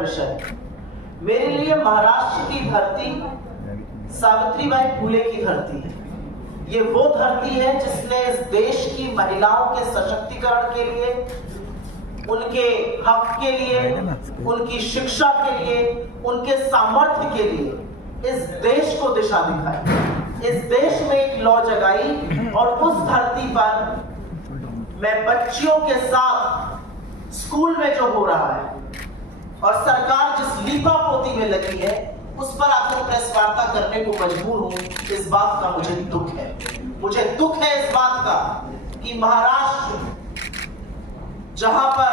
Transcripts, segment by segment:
विषय। मेरे लिए महाराष्ट्र की धरती सावित्रीबाई फुले की धरती है। ये वो धरती है जिसने इस देश की महिलाओं के सशक्तिकरण के लिए, उनके हक के लिए, उनकी शिक्षा के लिए, उनके सामर्थ्य के लिए इस देश को दिशा दिखाई, इस देश में एक लौ जगाई। और उस धरती पर मैं बच्चियों के साथ स्कूल में जो हो रहा है और सरकार जिस लीपापोती में लगी है उस पर आकर प्रेस वार्ता करने को मजबूर हूं, इस बात का मुझे दुख है। मुझे दुख है इस बात का कि महाराष्ट्र, जहां पर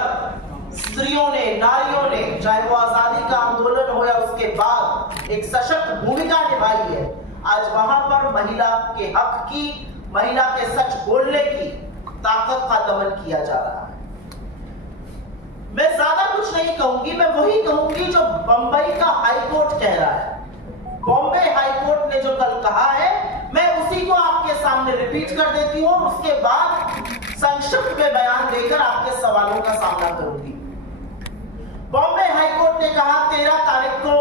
स्त्रियों ने, नारियों ने, चाहे वो आजादी का आंदोलन हो या उसके बाद एक सशक्त भूमिका निभाई है, आज वहां पर महिला के हक की, महिला के सच बोलने की ताकत का दमन किया जा रहा है। मैं ज्यादा कुछ नहीं कहूंगी, मैं वही कहूंगी जो बंबई का हाईकोर्ट कह रहा है। बॉम्बे हाईकोर्ट ने जो कल कहा है, मैं उसी को आपके सामने रिपीट कर देती हूं, उसके बाद संक्षिप्त में बयान देकर आपके सवालों का सामना करूंगी। बॉम्बे हाईकोर्ट ने कहा 13 तारीख को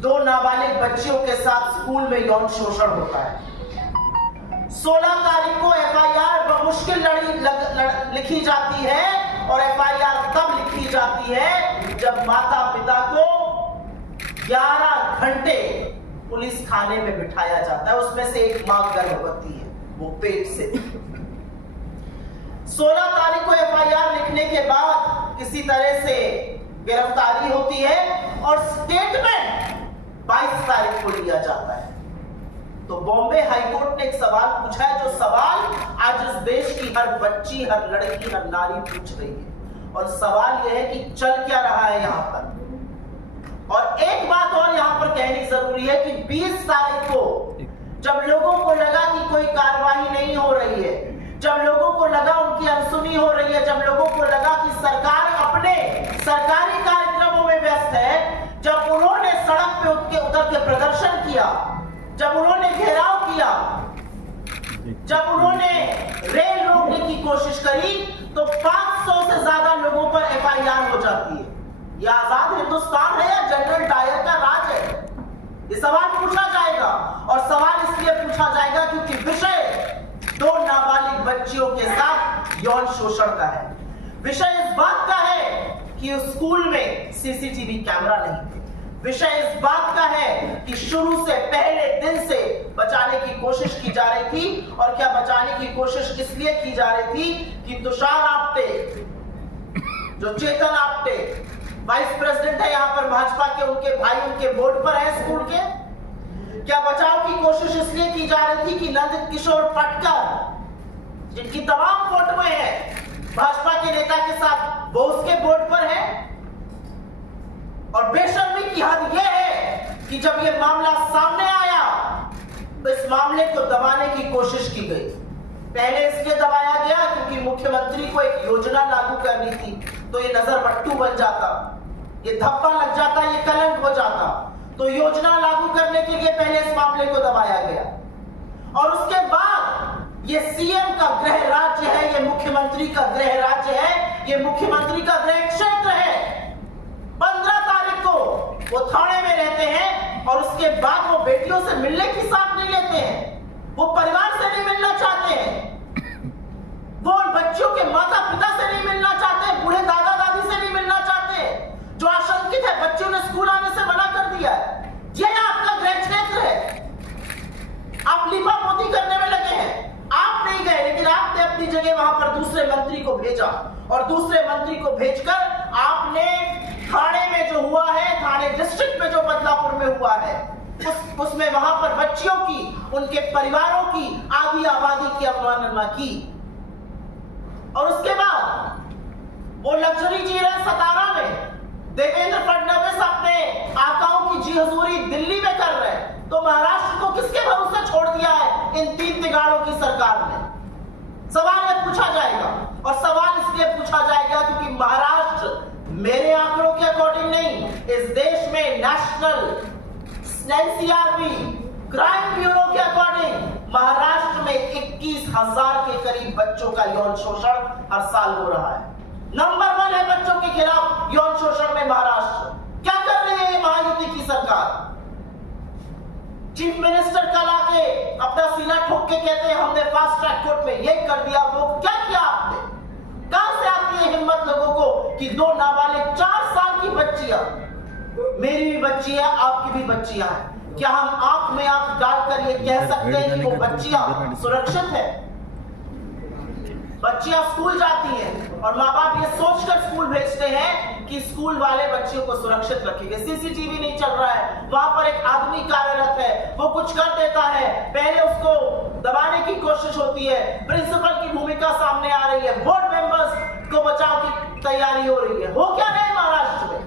2 नाबालिग बच्चियों के साथ स्कूल में यौन शोषण होता है। 16 तारीख को एफआईआर बमुश्किल लिखी जाती है और एफआईआर तब लिखी जाती है जब माता पिता को 11 घंटे पुलिस थाने में बिठाया जाता है। उसमें से एक मां गर्भवती है, वो पेट से। 16 तारीख को एफआईआर लिखने के बाद किसी तरह से गिरफ्तारी होती है और स्टेटमेंट 22 तारीख को लिया जाता है। तो बॉम्बे हाईकोर्ट ने एक सवाल पूछा है, जो सवाल आज इस देश की हर बच्ची, हर लड़की, हर नारी पूछ रही है। और सवाल यह है कि चल क्या रहा है यहां पर। और एक बात और यहां पर कहनी जरूरी है कि 20 तारीख को जब लोगों को लगा कि कोई कार्रवाई नहीं हो रही है, जब लोगों को लगा उनकी अनसुनी हो रही है, जब लोगों को लगा कि सरकार अपने सरकारी कार्यक्रमों में व्यस्त है, जब उन्होंने सड़क पे उतर के प्रदर्शन किया, जब उन्होंने घेराव किया, जब उन्होंने रेल रोकने की कोशिश करी, तो 500 से ज्यादा लोगों पर एफआईआर हो जाती है। यह आजाद हिंदुस्तान है या जनरल डायर का राज है? ये सवाल पूछा जाएगा। और सवाल इसलिए पूछा जाएगा क्योंकि विषय 2 नाबालिग बच्चियों के साथ यौन शोषण का है। विषय इस बात का है कि उस स्कूल में सीसीटीवी कैमरा नहीं थे। विषय इस बात का है कि शुरू से, पहले दिन से बचाने की कोशिश की जा रही थी। और क्या बचाने की कोशिश इसलिए की जा रही थी कि तुषार आप्टे, जो चेतन आप्टे वाइस प्रेसिडेंट है यहां पर भाजपा के, उनके भाई उनके बोर्ड पर है स्कूल के। क्या बचाव की कोशिश इसलिए की जा रही थी कि नंद किशोर पटकर, जिनकी तमाम फोटोएं हैं भाजपा के नेता के साथ, वो उसके बोर्ड पर है। और बेशर्मी की हद यह है कि जब यह मामला सामने आया तो इस मामले को दबाने की कोशिश की गई। पहले इसलिए दबाया गया क्योंकि मुख्यमंत्री को एक योजना लागू करनी थी, तो ये नजरबट्टू बन जाता, ये धब्बा लग जाता, ये कलंक हो जाता। तो योजना लागू करने के लिए पहले इस मामले को दबाया गया। और उसके बाद ये सीएम का गृह राज्य है, ये मुख्यमंत्री का गृह राज्य है, ये मुख्यमंत्री का गृह क्षेत्र है। 15 तारीख को वो थाने में रहते हैं और उसके बाद वो बेटियों से मिलने की साथ नहीं लेते हैं, वो परिवार से नहीं मिलना चाहते हैं, वो बच्चियों के माता पिता से नहीं मिलना चाहते, बूढ़े दादा दादी से नहीं मिलना चाहते, जो आशंकित है, बच्चों ने स्कूल आने से मना कर दिया है। यह आपका गृह क्षेत्र है। आप लीपापोती करने में लगे हैं। आप नहीं गए, लेकिन आपने अपनी जगह वहां पर दूसरे मंत्री को भेजा और दूसरे मंत्री को भेजकर आपने थाने में जो हुआ है, थाने डिस्ट्रिक्ट में जो बदलापुर में हुआ है, उसमें वहां पर बच्चियों की, उनके परिवारों की, आधी आबादी की अवमानना की। और उसके बाद वो लग्जरी जी रहे सतारा में, देवेंद्र फडणवीस अपने आकाओं की जी हजूरी दिल्ली में कर रहे हैं, तो महाराष्ट्र को किसके भरोसे छोड़ दिया है इन 3 तिगाड़ों की सरकार ने? सवाल यह पूछा जाएगा। और सवाल इसलिए पूछा जाएगा क्योंकि महाराष्ट्र, मेरे आंकड़ों के अकॉर्डिंग नहीं, इस देश में नेशनल एनसीआरबी क्राइम ब्यूरो के अकॉर्डिंग महाराष्ट्र में 21,000 के करीब बच्चों का यौन शोषण हर साल हो रहा है। नंबर #1 है बच्चों के खिलाफ यौन शोषण में महाराष्ट्र। क्या कर रही है ये महायुति की सरकार? चीफ मिनिस्टर कल आके अपना सीना ठोक के कहते हैं हमने फास्ट ट्रैक कोर्ट में ये कर दिया, वो क्या किया आपने? कहां से आपकी ये हिम्मत लोगों को कि 2 नाबालिग 4 साल की बच्चियां, मेरी भी बच्ची है, आपकी भी बच्चियां हैं, क्या हम आंख में आंख डालकर ये कह सकते हैं कि वो बच्चियां सुरक्षित है? बच्चियां स्कूल जाती हैं और माँ बाप ये सोचकर स्कूल भेजते हैं कि स्कूल वाले बच्चियों को सुरक्षित रखेंगे। सीसीटीवी नहीं चल रहा है, वहां पर एक आदमी कार्यरत है, वो कुछ कर देता है, पहले उसको दबाने की कोशिश होती है, प्रिंसिपल की भूमिका सामने आ रही है, बोर्ड मेंबर्स को बचाव की तैयारी हो रही है। हो क्या नहीं महाराष्ट्र में?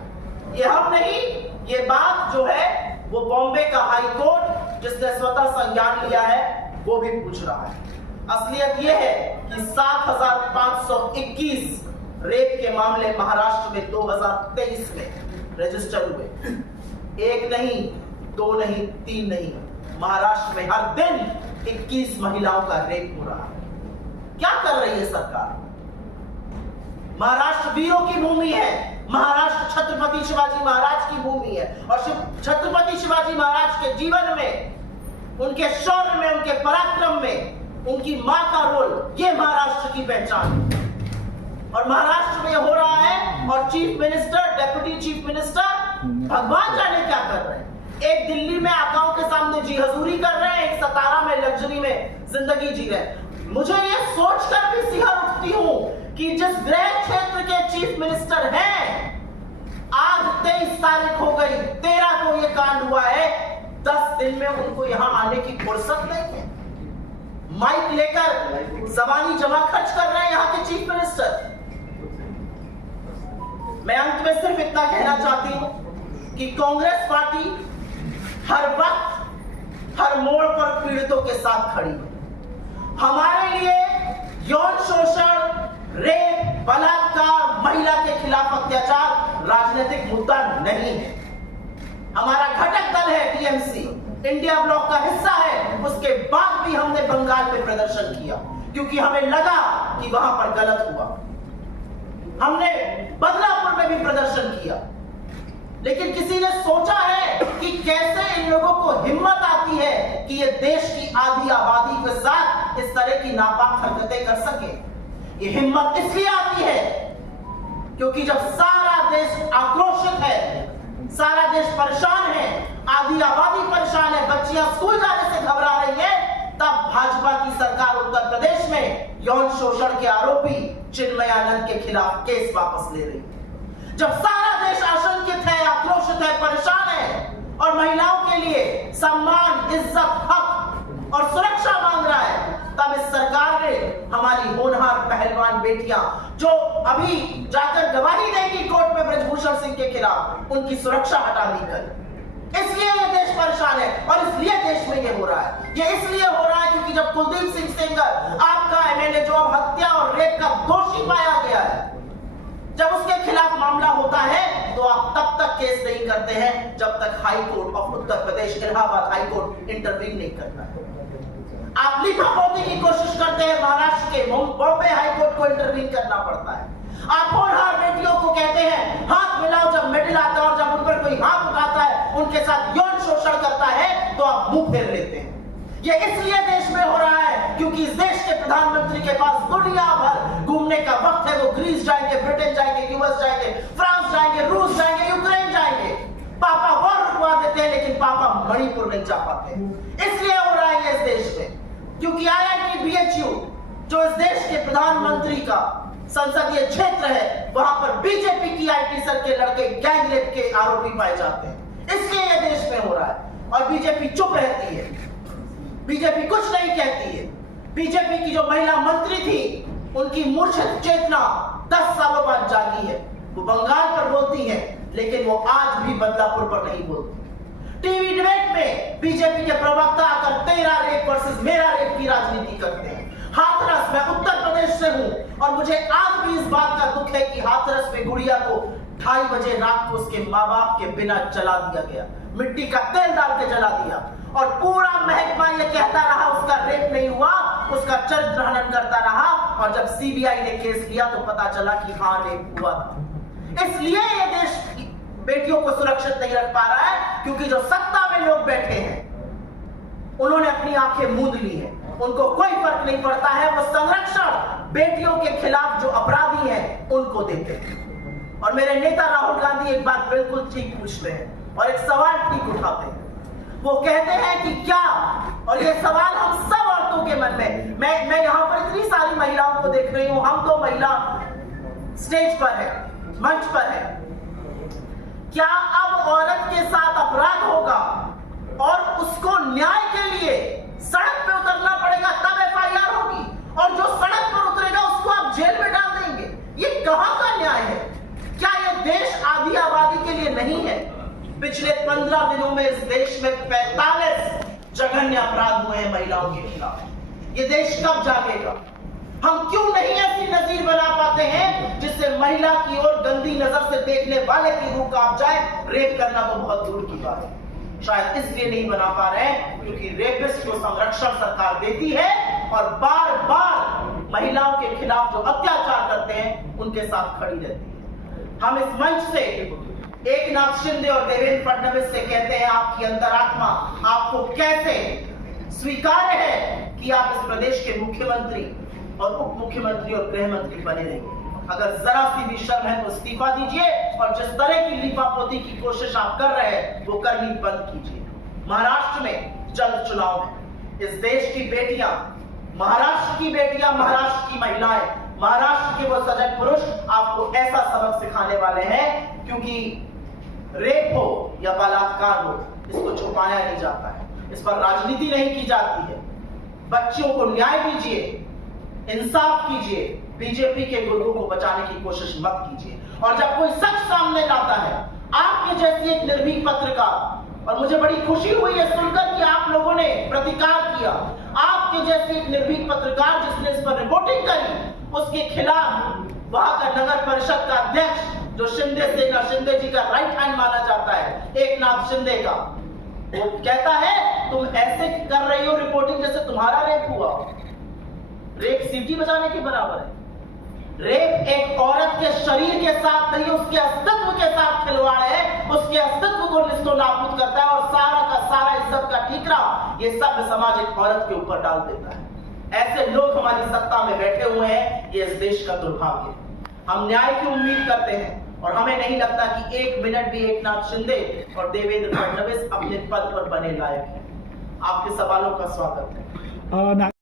ये हम नहीं, ये बात जो है वो बॉम्बे का हाई कोर्ट जिसने स्वतः संज्ञान लिया है वो भी पूछ रहा है। असलियत यह है कि 7,521 रेप के मामले महाराष्ट्र में 2023 में रजिस्टर हुए। 1 नहीं, 2 नहीं, 3 नहीं, महाराष्ट्र में हर दिन 21 महिलाओं का रेप हो रहा है। क्या कर रही है सरकार? महाराष्ट्र वीरों की भूमि है, महाराष्ट्र छत्रपति शिवाजी महाराज की भूमि है और छत्रपति शिवाजी महाराज के जीवन में, उनके शौर्य में, उनके पराक्रम में उनकी मां का रोल, ये महाराष्ट्र की पहचान है। और महाराष्ट्र में हो रहा है और chief minister, deputy chief minister भगवान जाने क्या कर रहे हैं। एक दिल्ली में आकाओं के सामने जी हजूरी कर रहे हैं, एक सतारा में लग्जरी में जिंदगी जी रहे हैं। मुझे ये सोचकर भी सिहर उठती हूं कि जिस गृह क्षेत्र के चीफ मिनिस्टर हैं, आज 23 तारीख हो गई, 13 को ये कांड हुआ है, 10 दिन में उनको यहां आने की फुर्सत नहीं है। माइक लेकर जबानी जमा खर्च कर रहे हैं यहां के चीफ मिनिस्टर। मैं अंत में सिर्फ इतना कहना चाहती हूं कि कांग्रेस पार्टी हर वक्त हर मोड़ पर पीड़ितों के साथ खड़ी है। हमारे लिए यौन शोषण, रेप, बलात्कार, महिला के खिलाफ अत्याचार राजनीतिक मुद्दा नहीं है। हमारा घटक दल है टीएमसी, इंडिया ब्लॉक का हिस्सा है, उसके बाद भी हमने बंगाल में प्रदर्शन किया क्योंकि हमें लगा कि वहां पर गलत हुआ। हमने बदलापुर में भी प्रदर्शन किया, लेकिन किसी ने सोचा है कि कैसे इन लोगों को हिम्मत आती है कि ये देश की आधी आबादी के साथ इस तरह की नापाक हरकतें कर सके। ये हिम्मत इसलिए आती है क्योंकि जब सारा देश आक्रोशित है, सारा देश परेशान है, आधी आबादी परेशान है, बच्चियां स्कूल जाने से घबरा रही है, तब भाजपा की सरकार उत्तर प्रदेश में यौन शोषण के आरोपी चिन्मयानंद के खिलाफ केस वापस ले रही है। जब सारा देश आशंकित है, आक्रोशित है, परेशान है और महिलाओं के लिए सम्मान, इज्जत, हक और सुरक्षा मांग रहा है, तब इस सरकार ने हमारी होनहार पहलवान बेटियां जो अभी जाकर गवाही देंगी कोर्ट में ब्रजभूषण सिंह के खिलाफ, उनकी सुरक्षा हटा दी कर। इसलिए ये देश परेशान है और इसलिए देश में ये हो रहा है। ये इसलिए हो रहा है क्योंकि जब कुलदीप सिंह सेंगर, आपका एमएलए जो अब हत्या और रेप का दोषी पाया गया है, जब उसके खिलाफ मामला होता है तो आप तब तक केस नहीं करते हैं जब तक high court of Uttar Pradesh, Allahabad high court intervene नहीं करता है। आप लीपापोती की कोशिश करते हैं, महाराष्ट्र के बॉम्बे हाई कोर्ट को इंटरवीन करना पड़ता है। आप होनहार बेटियों को कहते हैं हाथ मिलाओ जब मेडल आता है और जब उन पर कोई हाथ उठाता है, उनके साथ यौन शोषण करता है, तो आप मुंह फेर लेते हैं। ये इसलिए देश में हो रहा है क्योंकि इस देश के प्रधानमंत्री के पास दुनिया भर घूमने का वक्त है। वो ग्रीस जाएंगे, ब्रिटेन जाएंगे, यूएस जाएंगे, फ्रांस जाएंगे, रूस जाएंगे, यूक्रेन जाएंगे। पापा वॉर रुकवा देते हैं लेकिन पापा मणिपुर नहीं जा पाते। इसलिए हो रहा है इस देश में क्योंकि IIT BHU जो इस देश के प्रधानमंत्री का संसदीय क्षेत्र है, वहां पर बीजेपी की IT सेल के लड़के गैंग रेप के आरोपी पाए जाते हैं। इसलिए यह देश में हो रहा है और बीजेपी चुप रहती है, बीजेपी कुछ नहीं कहती है। बीजेपी की जो महिला मंत्री थी, उनकी मूर्छित चेतना 10 सालों बाद जागी है। वो बंगाल पर बोलती है लेकिन वो आज भी बदलापुर पर नहीं बोलती। टीवी डिबेट में बीजेपी के प्रवक्ता आकर तेरा रेप वर्सेस मेरा रेप की राजनीति करते हैं। हाथरस, मैं उत्तर प्रदेश से हूं और मुझे आज भी इस बात का दुख है कि हाथरस में गुड़िया को 2:30 बजे रात को उसके माँ बाप के बिना जला दिया गया, मिट्टी का तेल डाल के जला दिया और पूरा महकमा ये कहता रहा उसका रेप नहीं हुआ उसका चरित्र हनन करता रहा, और जब सीबीआई ने केस लिया तो पता चला कि हाँ रेप हुआ था। इसलिए ये देश बेटियों को सुरक्षित नहीं रख पा रहा है, क्योंकि जो सत्ता में लोग बैठे हैं उन्होंने अपनी आंखें मूंद ली है, उनको कोई फर्क नहीं पड़ता है। वो संरक्षण बेटियों के खिलाफ जो अपराधी हैं उनको देते हैं। और मेरे नेता राहुल गांधी एक बात बिल्कुल ठीक पूछते हैं और एक सवाल ठीक उठाते हैं। वो कहते हैं कि क्या, और ये सवाल हम सब औरतों के मन में, मैं यहां पर इतनी सारी महिलाओं को देख रही हूं, हम तो महिला स्टेज पर है, मंच पर है, क्या अब औरत के साथ अपराध होगा और उसको न्याय के लिए सड़क पे उतरना पड़ेगा तब एफआईआर होगी, और जो सड़क पर उतरेगा उसको आप जेल में डाल देंगे? ये कहां का न्याय है? क्या ये देश आधी आबादी के लिए नहीं है? पिछले 15 दिनों में इस देश में 45 जघन्य अपराध हुए हैं महिलाओं के खिलाफ। ये देश कब जागेगा? हम क्यों नहीं ऐसी नजीर बना पाते हैं जिससे महिला की ओर गंदी नजर से देखने वाले की रूह कांप जाए? रेप करना तो बहुत दूर की बात है, शायद इसलिए नहीं बना पा रहे हैं क्योंकि रेपिस्ट को संरक्षण सरकार देती है और बार बार महिलाओं के खिलाफ जो अत्याचार करते हैं उनके साथ खड़ी रहती है। हम इस मंच से एकनाथ शिंदे और देवेंद्र फडणवीस से कहते हैं, आपकी अंतरात्मा आपको कैसे स्वीकार्य है कि आप इस प्रदेश के मुख्यमंत्री और उप मुख्यमंत्री और गृह मंत्री बने रहेंगे? अगर जरा सी भी शर्म है तो इस्तीफा दीजिए, और जिस तरह की लीपापोती की कोशिश आप कर रहे हैं वो करनी बंद कीजिए। महाराष्ट्र में जल्द चुनाव है। इस देश की बेटियां, महाराष्ट्र की बेटियां, महाराष्ट्र की महिलाएं, महाराष्ट्र के वो सजग पुरुष आपको ऐसा सबक सिखाने वाले हैं, क्योंकि रेप हो या बलात्कार हो, इसको छुपाया नहीं जाता है, इस पर राजनीति नहीं की जाती है। बच्चियों को न्याय दीजिए, इंसाफ कीजिए, बीजेपी के गुर्गों को बचाने की कोशिश मत कीजिए। और जब कोई सच सामने लाता है, आपके जैसी एक निर्भीक पत्रकार, और मुझे बड़ी खुशी हुई है सुनकर कि आप लोगों ने प्रतिकार किया, आपके जैसी एक निर्भीक पत्रकार जिसने इस पर रिपोर्टिंग करी, उसके खिलाफ वहां का नगर परिषद का अध्यक्ष जो शिंदे जी का राइट हैंड माना जाता है, एकनाथ शिंदे का, वो कहता है तुम ऐसे कर रही हो रिपोर्टिंग जैसे तुम्हारा रेप हुआ। रेप सीटी बजाने के बराबर है। रेप एक औरत के शरीर के साथ नहीं, उसके अस्तित्व के साथ खिलवाड़ है, उसके अस्तित्व को निस्तो नाबूद करता है, और सारा का सारा इज्जत का ठीकरा ये सब समाज एक औरत के ऊपर डाल देता है। ऐसे लोग हमारी सत्ता में बैठे हुए हैं, ये इस देश का दुर्भाग्य है। हम न्याय की उम्मीद करते हैं, और हमें नहीं लगता कि एक मिनट भी एकनाथ शिंदे और देवेंद्र फडणवीस अपने पद पर बने लायक हैं। आपके सवालों का स्वागत है।